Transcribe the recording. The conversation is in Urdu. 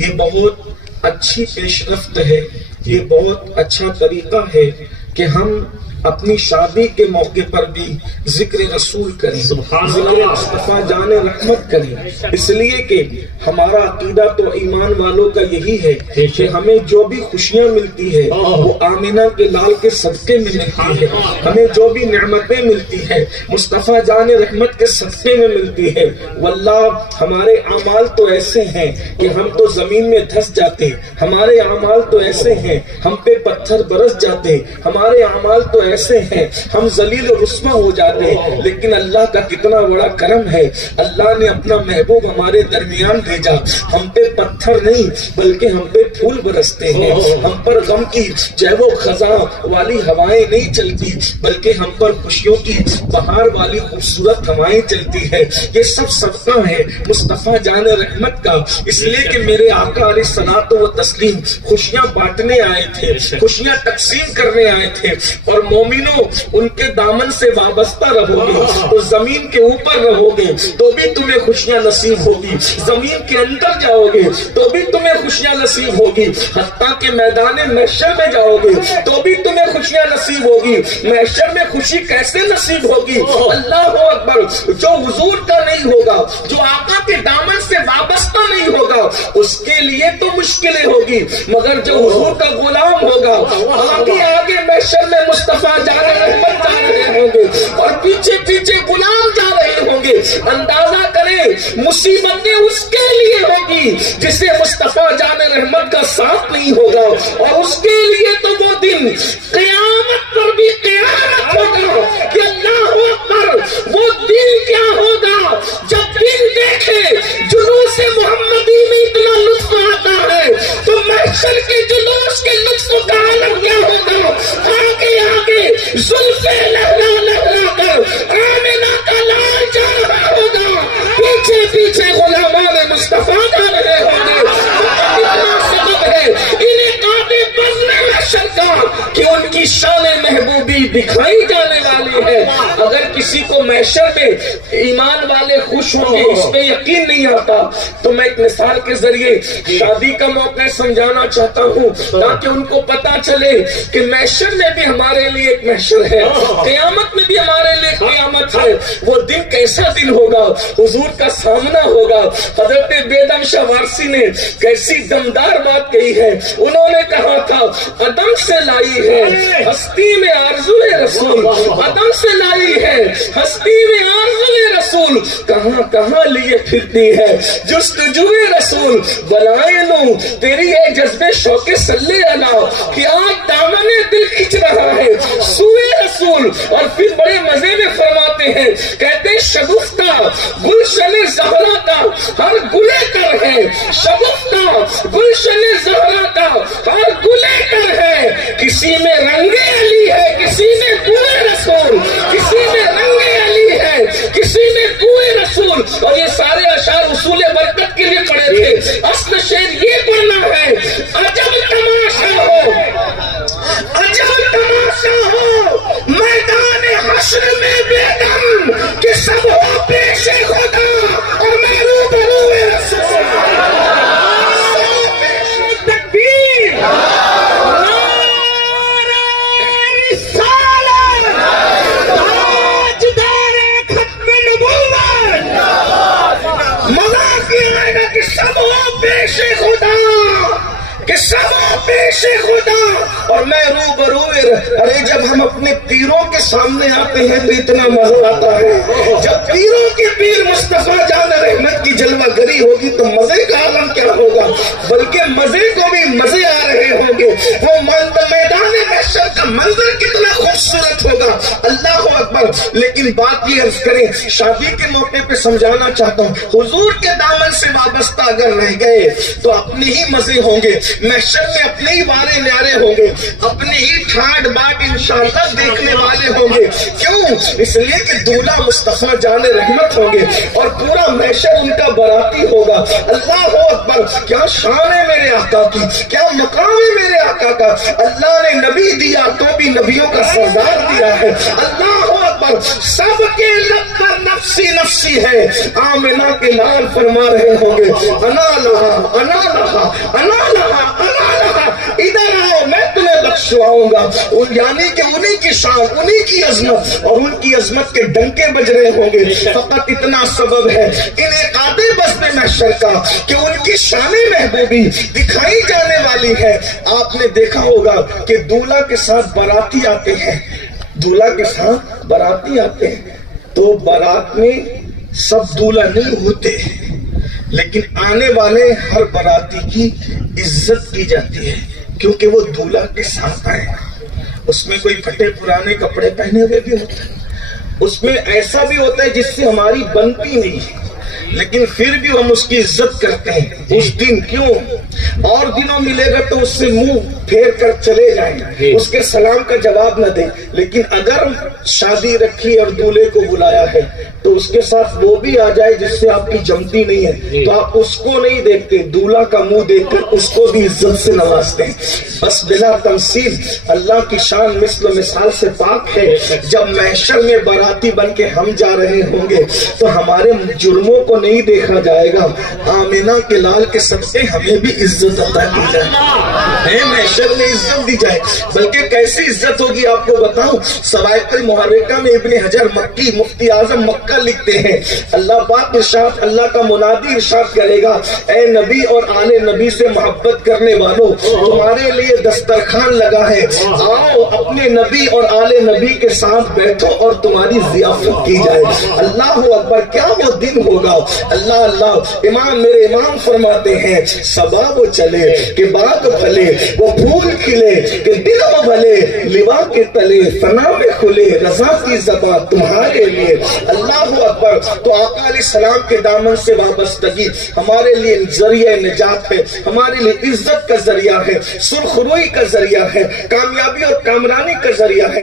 یہ بہت اچھی پیش رفت ہے، یہ بہت اچھا طریقہ ہے کہ ہم اپنی شادی کے موقع پر بھی ذکر رسول کریں، ذکر مصطفیٰ جان رحمت کریں، اس لیے کہ ہمارا عقیدہ تو ایمان والوں کا یہی ہے کہ ہمیں جو بھی خوشیاں ملتی ہے وہ آمنہ کے لال کے صدقے میں ملتی ہے، ہمیں جو بھی نعمتیں ملتی ہے مصطفیٰ جان رحمت کے صدقے میں ملتی ہے۔ واللہ ہمارے اعمال تو ایسے ہیں کہ ہم تو زمین میں دھس جاتے، ہمارے اعمال تو ایسے ہیں ہم پہ پتھر برس جاتے، ہمارے اعمال تو ایسے ہیں ہم ذلیل و رسوا ہو جاتے، لیکن اللہ کا کتنا بڑا کرم ہے، اللہ نے اپنا محبوب ہمارے درمیان بھیجا، ہم پہ پتھر نہیں بلکہ ہم پہ پھول برستے ہیں، ہم پر غم کی جیب و خزاں والی ہوائیں نہیں چلتی بلکہ ہم پر خوشیوں کی بہار والی خوبصورت ہوائیں چلتی ہے۔ یہ سب صدقہ ہے مصطفیٰ جان رحمت کا، اس لیے کہ میرے آقا علیہ الصلوۃ والتسلیم خوشیاں بانٹنے آئے تھے، خوشیاں تقسیم کرنے آئے تھے، اور مومنوں ان کے دامن سے وابستہ رہو گے تو زمین کے اوپر رہو گے تو بھی تمہیں خوشیاں نصیب ہوگی، زمین کے اندر جاؤ گے تو بھی تمہیں خوشیاں نصیب ہوگی، حتیٰ کہ میدان محشر میں جاؤ گے تو بھی تمہیں خوشیاں نصیب ہوگی۔ محشر میں خوشی کیسے نصیب ہوگی؟ اللہ اکبر، جو حضور کا نہیں ہوگا، جو آقا کے دامن سے وابستہ نہیں ہوگا اس کے لیے تو مشکلیں ہوگی، مگر جو حضور کا غلام ہوگا آگے آگے محشر میں مصطفیٰ جان رحمت جا رہے ہوں گے اور پیچھے پیچھے غلام جا رہے ہوں گے۔ اندازہ کریں مصیبتیں اس کے لیے ہوگی جسے مصطفیٰ جان رحمت کا ساتھ نہیں ہوگا، اور اس کے لیے تو وہ دن قیامت پر بھی قیامت ہوگا کہ اللہ اکبر، وہ دن کیا ہوگا جب دن دیکھے جلوس محمدی میں اتنا لطف آتا ہے تو محشر کے جلوس کے لطف کا عالم کیا ہوگا۔ آگے آگے زلفے لہلا لہلا کر آمنہ کا لال جا رہا ہوگا، پیچھے پیچھے غلامان مصطفیٰ جا رہے ہوں گے۔ اتنا سبب ہے انہیں قابل بزم محشر کا کہ ان کی شان محبوبی دکھائی جانے والی ہے۔ اگر کسی کو محشر میں ایمان والے خوش ہوں گے اس پہ یقین نہیں آتا تو میں ایک مثال کے ذریعے شادی کا موقع سمجھانا چاہتا ہوں تاکہ ان کو پتا چلے کہ محشر میں بھی ہمارے لیے ایک محشر ہے، قیامت میں بھی ہمارے لیے قیامت ہے۔ وہ دن کیسا دن ہوگا، حضور کا سامنا ہوگا۔ حضرت بیدم شاہ وارسی نے کیسی دمدار بات کہی ہے، انہوں نے کہا تھا عدم سے لائی ہے ہستی میں آرزوئے رسول، عدم سے لائی ہے ہستی میں آرزوئے رسول، کہاں کہاں لیے پھرتی ہے جستجوئے رسول، بلائے لوں تیری اے جذبے شوق صلی اللہ کہ آج دامن دل کھچ رہا ہے سوئے رسول۔ اور پھر بڑے مزے میں فرماتے ہیں، کہتے شگفتہ گلشن زہرا کا ہر گلے کر ہے، شگفتہ گلشن زہرا کا ہر گلے کر ہے، کسی میں رنگ علی ہے کسی میں بوئے رسول، کسی میں رنگ علی ہے کسی میں بوئے رسول۔ اور یہ سارے اشعار اصول برکت کے لیے پڑھے تھے، اصل شعر یہ پڑھنا ہے، عجب تماشا ہو، عجب تماشا ہو میدان حشر میں بیدم کہ سب ہو پیش خدا اور میں روبرو رسول۔ تکبیر، نعرہ رسالت، تاجدار ختم نبوت، مذاق یہ آئے گا کہ سب ہو پیش خدا، کہ سب ہو پیش خدا اور میں روبرو۔ ارے جب ہم اپنے پیروں کے سامنے آتے ہیں تو اتنا مزہ آتا ہے، جب پیروں کے پیر مصطفیٰ جان رحمت کی جلوہ گری ہوگی تو مزے کا عالم کیا ہوگا، بلکہ مزے کو بھی مزے آ رہے ہوں گے۔ وہ میدان محشر کا منظر کتنا خوبصورت ہوگا، اللہ اکبر۔ لیکن بات یہ عرض کریں، شادی کے موقع پہ سمجھانا چاہتا ہوں، حضور کے دامن سے وابستہ اگر رہ گئے تو اپنے ہی مزے ہوں گے، محشر میں اپنے ہی وارے نیارے ہوں گے، اپنے ہی ٹھاٹ باٹ انشاءاللہ دیکھنے والے ہوں گے۔ کیوں؟ اس لیے کہ دولہا مصطفیٰ جان رحمت ہوں گے اور پورا محشر ان کا براتی ہوگا۔ اللہ اکبر۔ کیا شان ہے میرے آقا کی، کیا مقام ہے میرے آقا کا۔ اللہ نے نبی دیا تو بھی نبیوں کا سردار دیا ہے۔ اللہ اکبر، سب کے لب پر نفسی نفسی ہے۔ آمنہ کے لال فرما رہے ہوں گے انا لہا انا لہا انا لہا انا لہا، ادھر آؤ میں تمہیں بخشواؤں گا۔ یعنی کہ انہی کی شان، انہی کی عظمت، اور ان کی عظمت کے ڈنکے بج رہے ہوں گے۔ فقط اتنا سبب ہے انہیں آدھے بس میں محشر کا کہ ان کی شان محبوبی دکھائی جانے والی ہے۔ آپ نے دیکھا ہوگا کہ دولہا کے ساتھ باراتی آتے ہیں، دولہا کے ساتھ باراتی آتے ہیں تو بارات میں سب دولہا نہیں ہوتے، لیکن آنے والے ہر باراتی کی عزت کی جاتی ہے کیونکہ وہ دولہا کے ساتھ آئے گا۔ اس میں کوئی پھٹے پرانے کپڑے پہنے ہوئے بھی ہوتے ہیں، اس میں ایسا بھی ہوتا ہے جس سے ہماری بنتی نہیں، لیکن پھر بھی ہم اس کی عزت کرتے ہیں۔ اس دن کیوں اور دنوں ملے گا تو اس سے منہ پھیر کر چلے جائیں، اس کے سلام کا جواب نہ دیں، لیکن اگر شادی رکھی اور دولہے کو بلایا ہے تو اس کے ساتھ وہ بھی آ جائے جس سے آپ کی جمتی نہیں ہے تو آپ اس کو نہیں دیکھتے، دولہا کا منہ دیکھ کر اس کو بھی عزت سے نوازتے ہیں۔ بس بلا تمثیل اللہ کی شان مثل و مثال سے پاک ہے۔ جب محشر میں باراتی بن کے ہم جا رہے ہوں گے تو ہمارے جرموں کو نہیں دیکھا جائے گا، آمینہ کے لال کے سب سے ہمیں بھی عزت عطا کی جائے، محشر میں عزت دی جائے۔ بلکہ کیسی عزت ہوگی آپ کو بتاؤں، سوائق المحرکہ میں ابن حجر مکی مفتی اعظم مکہ لکھتے ہیں، اللہ پاک ارشاد، اللہ کا منادی ارشاد کرے گا، اے نبی اور آل نبی سے محبت کرنے والوں، تمہارے لیے دسترخوان لگا ہے، آؤ اپنے نبی اور آل نبی کے ساتھ بیٹھو اور تمہاری ضیافت کی جائے۔ اللہ اکبر، کیا وہ دن ہوگا۔ اللہ اللہ، امام میرے امام فرماتے ہیں، صبا وہ چلے کہ باغ پھلے، وہ پھول کھلے کہ دل وہ بھلے، لوا کے تلے فنا میں کھلے، رضا کی زبان تمہارے لیے۔ اللہ اکبر، تو آقا علیہ السلام کے دامن سے وابستگی ہمارے لیے ذریعہ نجات ہے، ہمارے لیے عزت کا ذریعہ ہے، سرخروئی کا ذریعہ ہے، کامیابی اور کامرانی کا ذریعہ ہے۔